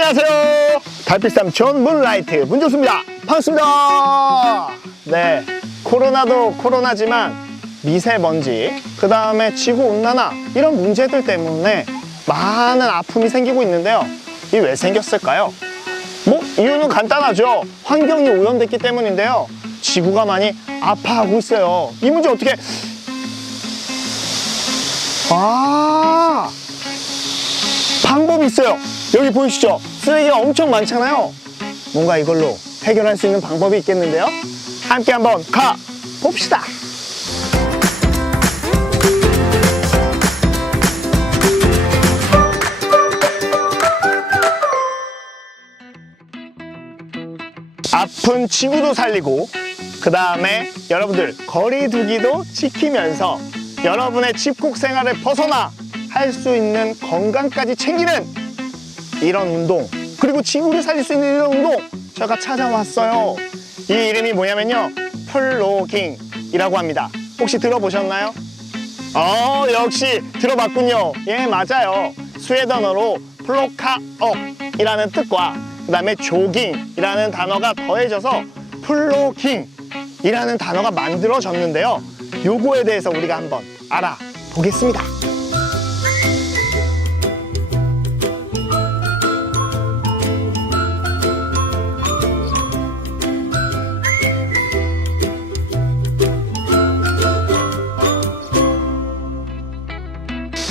안녕하세요. 달빛 삼촌 문라이트 문종수입니다. 반갑습니다. 네, 코로나도 코로나지만 미세먼지, 그 다음에 지구 온난화 이런 문제들 때문에 많은 아픔이 생기고 있는데요. 이게 왜 생겼을까요? 뭐 이유는 간단하죠. 환경이 오염됐기 때문인데요. 지구가 많이 아파하고 있어요. 이 문제 어떻게? 아, 방법이 있어요. 여기 보이시죠? 쓰레기가 엄청 많잖아요. 뭔가 이걸로 해결할 수 있는 방법이 있겠는데요. 함께 한번 가 봅시다. 아픈 지구도 살리고 그 다음에 여러분들 거리 두기도 지키면서 여러분의 집콕 생활을 벗어나 할 수 있는 건강까지 챙기는 이런 운동 그리고 지구를 살릴 수 있는 이런 운동 제가 찾아왔어요. 이 이름이 뭐냐면요. 플로깅이라고 합니다. 혹시 들어보셨나요? 어 역시 들어봤군요. 예 맞아요. 스웨덴어로 플로카업이라는 뜻과 그 다음에 조깅이라는 단어가 더해져서 플로깅이라는 단어가 만들어졌는데요. 요거에 대해서 우리가 한번 알아보겠습니다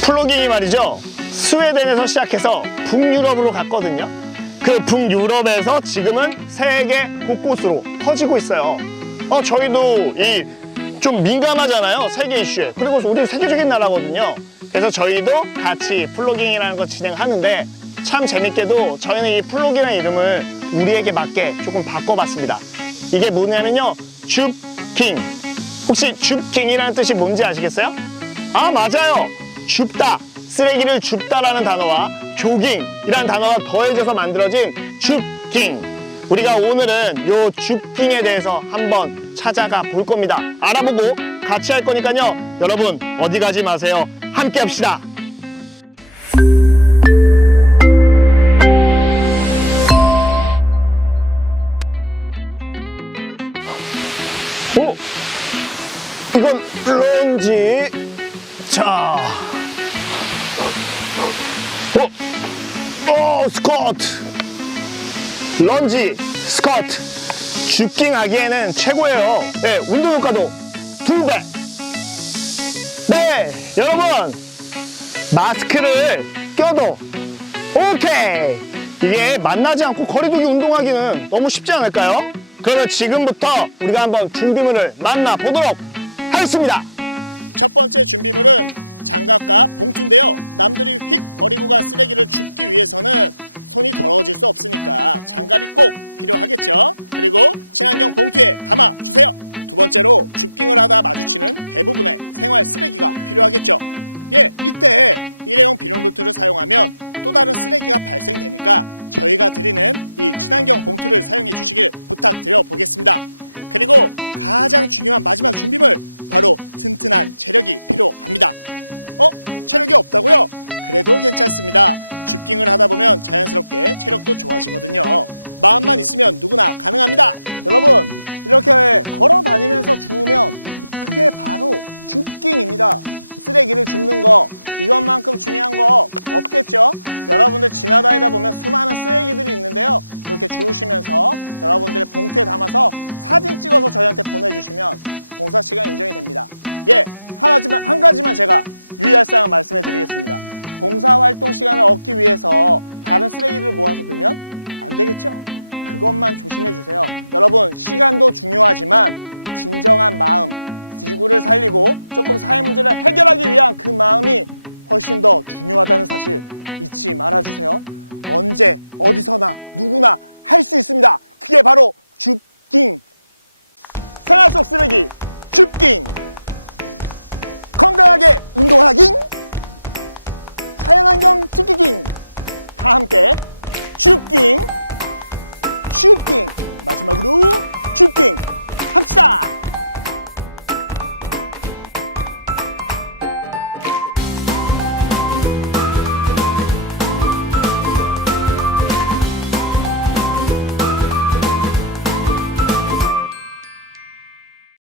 플로깅이 말이죠. 스웨덴에서 시작해서 북유럽으로 갔거든요. 그 북유럽에서 지금은 세계 곳곳으로 퍼지고 있어요. 어, 저희도 이 좀 민감하잖아요. 세계 이슈에. 그리고 우리 세계적인 나라거든요. 그래서 저희도 같이 플로깅이라는 걸 진행하는데 참 재밌게도 저희는 이 플로깅이라는 이름을 우리에게 맞게 조금 바꿔봤습니다. 이게 뭐냐면요. 줍깅. 혹시 줍깅이라는 뜻이 뭔지 아시겠어요? 아 맞아요 줍다 쓰레기를 줍다라는 단어와 조깅이라는 단어가 더해져서 만들어진 줍깅. 우리가 오늘은 요 줍깅에 대해서 한번 찾아가 볼 겁니다. 알아보고 같이 할 거니까요. 여러분 어디 가지 마세요. 함께 합시다. 오 이건 런지? 자 스쿼트 런지 스쿼트 줍깅하기에는 최고예요. 네, 운동 효과도 두배. 네 여러분. 마스크를 껴도 오케이. 이게 만나지 않고 거리두기 운동하기는 너무 쉽지 않을까요? 그러면 지금부터 우리가 한번 준비물을 만나보도록 하겠습니다. 첫 번째 준비물은 장갑과 봉투인데요. 남들이 휙 버리고 간 쓰레기를 줍기 위해서는 손이 더러워질 수 없으니까 장갑이 꼭 필요하겠죠? 그리고 친환경 봉투에 담아 주세요. 두 번째로 줍깅을 하다 마주치는 대부분의 생활 쓰레기가 필요하겠죠? 예 이때 일회용 비닐봉투를 사용하면 또 다른 쓰레기가 발생되니까 저희가 드리는 이 친환경 봉투를 사용해 주시길 부탁드려 보겠습니다. 그리고 가장 중요한 마지막 준비물 바로 튼튼한 체력이 필요합니다 어? 체력이 없다고요? 그래도 괜찮습니다. 줍깅을 하다 보면 자연스럽게 체력도 좋아지거든요. 마음만 있으면 누구나 가능합니다. 여러분, 이렇게 걸어 다니면서 주우면 그게 바로 줍깅입니다. 쓰레기를 줍는 거, 이것만큼 중요한 거 없겠죠? 여러분들 지나다니다 보면 수많은 쓰레기들이 있는데요. 이렇게 주우시면서 여러분들의 봉투에 담아서 사진 찍어서 저희한테 보내주시면 봉사 시간 인정이 됩니다. 예, 하나지만 한 가지만 제가 유의할 사항 말씀해 드리겠습니다. 봉사활동 시간을 얻기 위해서 다른 쓰레기를 모아서 넣으면 안 되겠죠? 그것만 조심해 주세요. 여러분, 시간도 중요하지만 진정한 마음, 지구를 살리고 조금 사회 문제를 해결하기 위한 그 마음이 훨씬 더 중요하다는 사실 잊지 말아 주세요. 언제, 어디서나, 누구나 할 수 있습니다. 그게 바로 줍깅. 생활 속 쓰레기, 줍깅. 건강하게 운동하긴 자연환경 지키긴 다 함께 줍깅 줍깅 마지막으로 줍깅 합시다